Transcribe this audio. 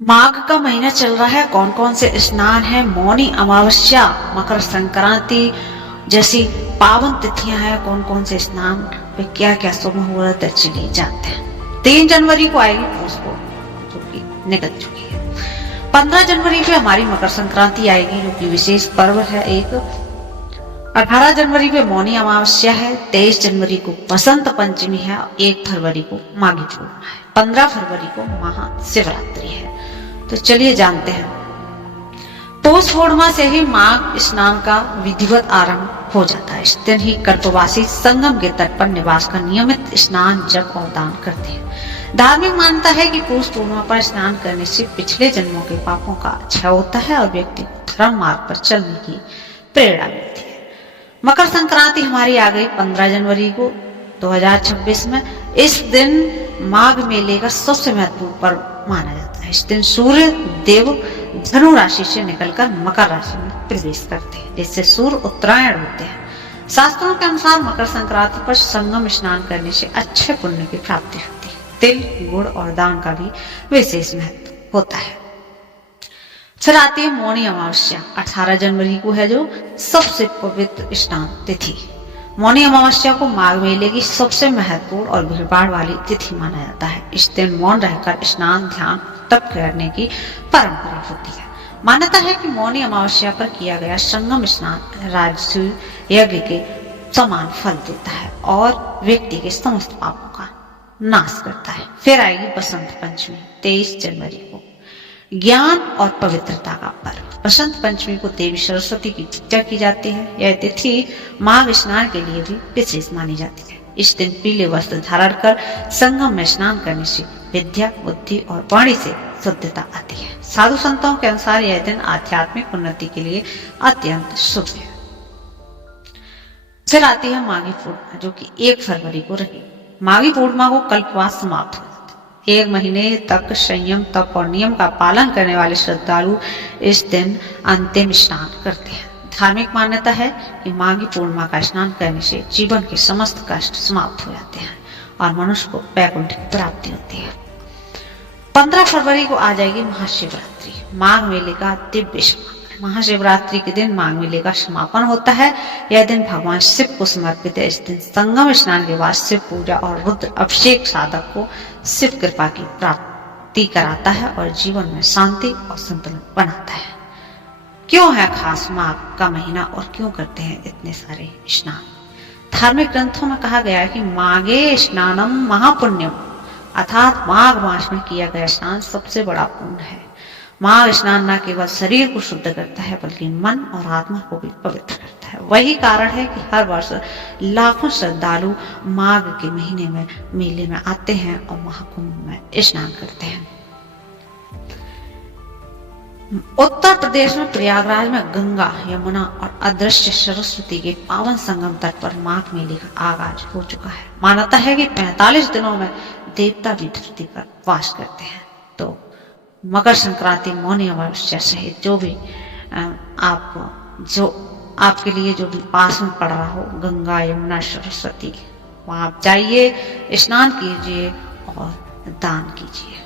माघ का महीना चल रहा है। कौन कौन से स्नान है, मौनी अमावस्या, मकर संक्रांति जैसी पावन तिथियां हैं, कौन कौन से स्नान पे क्या क्या शुभ मुहूर्त है, चलिए जानते हैं। 3 जनवरी को आएगी पौष पूर्णिमा जो कि निकल चुकी है। 15 जनवरी पे हमारी मकर संक्रांति आएगी जो कि विशेष पर्व है एक। 18 जनवरी पे मौनी अमावस्या है। 23 जनवरी को बसंत पंचमी है। 1 फरवरी को माघी पूर्णिमा है। 15 फरवरी को महाशिवरात्रि है। तो चलिए जानते हैं। पौष पूर्णिमा से ही माघ स्नान का विधिवत आरंभ हो जाता है। इस दिन ही कल्पवासी संगम के तट पर निवास कर नियमित स्नान, जप और दान करते हैं। धार्मिक मान्यता है कि पौष पूर्णिमा पर स्नान करने से पिछले जन्मों के पापों का क्षय होता है और व्यक्ति को धर्म मार्ग पर चलने की प्रेरणा मिलती है। मकर संक्रांति हमारी आ गई 15 जनवरी को 2026 में। इस दिन माघ मेले का सबसे महत्वपूर्ण पर्व माना जाता है। इस दिन सूर्य देव धनु राशि से निकलकर मकर राशि में प्रवेश करते हैं, जिससे सूर्य उत्तरायण होते हैं। शास्त्रों के अनुसार मकर संक्रांति पर संगम स्नान करने से अच्छे पुण्य की प्राप्ति होती है। तिल, गुड़ और दान का भी विशेष महत्व होता है। फिर आती है मौनी अमावस्या। 18 जनवरी को है जो सबसे पवित्र स्नान तिथि। मौनी अमावस्या को माघ मेले की सबसे महत्वपूर्ण और भीड़भाड़ वाली तिथि माना जाता है। इस दिन मौन रहकर स्नान, ध्यान, तप करने की परंपरा होती है। मान्यता है कि मौनी अमावस्या पर किया गया संगम स्नान राजसूय यज्ञ के समान फल देता है और व्यक्ति के समस्त पापों का नाश करता है। फिर आएगी बसंत पंचमी 23 जनवरी को। ज्ञान और पवित्रता का पर्व। बसंत पंचमी को देवी सरस्वती की पूजा की जाती है। यह तिथि माघ स्नान के लिए भी विशेष मानी जाती है। इस दिन पीले वस्त्र धारण कर संगम में स्नान करने से विद्या, बुद्धि और वाणी से शुद्धता आती है। साधु संतों के अनुसार यह दिन आध्यात्मिक उन्नति के लिए अत्यंत शुभ है। फिर आती है माघी पूर्णिमा जो कि 1 फरवरी को रही। माघी पूर्णिमा को कल्पवास समाप्त हो जाता है। 1 महीने तक संयम, तप और नियम का पालन करने वाले श्रद्धालु इस दिन अंतिम स्नान करते हैं। धार्मिक मान्यता है कि माघी पूर्णिमा का स्नान करने से जीवन के समस्त कष्ट समाप्त हो जाते हैं और मनुष्य को वैकुंठ की प्राप्ति होती है। 15 फरवरी को आ जाएगी महाशिवरात्रि, माघ मेले का दिव्य समापन। महाशिवरात्रि के दिन माघ मेले का समापन होता है। यह दिन भगवान शिव को समर्पित है। इस दिन संगम स्नान के बाद शिव पूजा और रुद्र अभिषेक साधक को शिव कृपा की प्राप्ति कराता है और जीवन में शांति और संतुलन बनाता है। क्यों है खास माघ का महीना और क्यों करते हैं इतने सारे स्नान? धार्मिक ग्रंथों में कहा गया है कि माघे स्नानम महापुण्यम, अर्थात माघ मास में किया गया स्नान सबसे बड़ा पुण्य है। माघ स्नान न केवल शरीर को शुद्ध करता है बल्कि मन और आत्मा को भी पवित्र करता है। वही कारण है कि हर वर्ष लाखों श्रद्धालु माघ के महीने में मेले में आते हैं और महाकुंभ में स्नान करते हैं। उत्तर प्रदेश में प्रयागराज में गंगा, यमुना और अदृश्य सरस्वती के पावन संगम तट पर माघ मेले का आगाज हो चुका है। मान्यता है कि 45 दिनों में देवता भी धरती पर वास करते हैं। तो मकर संक्रांति, मौनी अमावस्या सहित जो भी आपके लिए जो भी पास में पड़ रहा हो, गंगा, यमुना, सरस्वती, वहां आप जाइए, स्नान कीजिए और दान कीजिए।